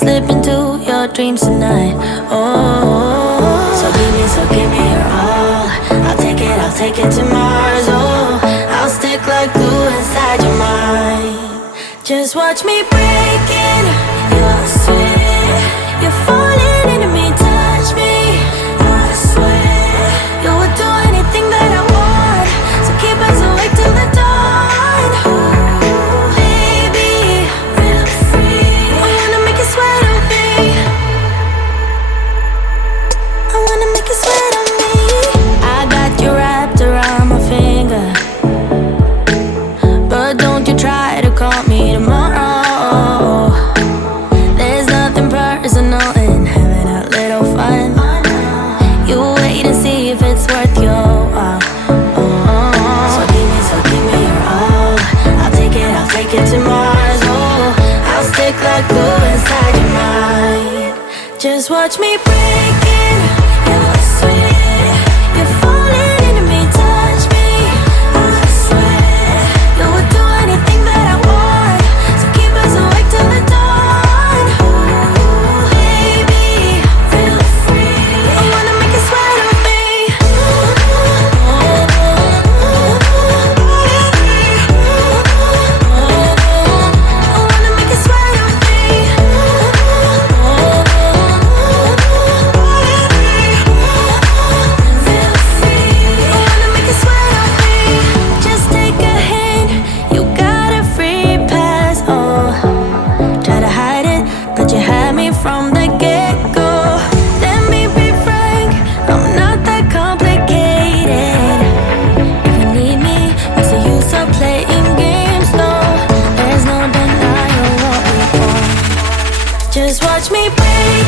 slip into your dreams tonight. Oh, so give me your all. I'll take it to Mars. Oh, I'll stick like glue inside your mind. Just watch me breaking your sweat. You're falling into me, touch me. I swear you would do anything that I want. So keep us awake till the dawn. Ooh, baby, feel free. I wanna make you sweat on me. I wanna make you sweat on me. I got you wrapped around my finger, but don't you try to call me tomorrow. There's nothing personal in having a little fun. You wait and see if it's worth your while. So give me your all. I'll take it to Mars. Oh, I'll stick like glue inside your mind. Just watch me breaking your sweat. You're falling into me, touch me. I swear you would do anything that I want. So keep us awake till the dawn. Ooh, baby, feel free. I wanna make you sweat on me. I wanna make you sweat on me. Feel free. I wanna make you sweat on me. Just take a hint, you got a free pass. Oh, try to hide it, but you had me from the get-go. Let me be frank, I'm not that complicated. If you need me, what's the use of playing games though? There's no denying what we want. Just watch me break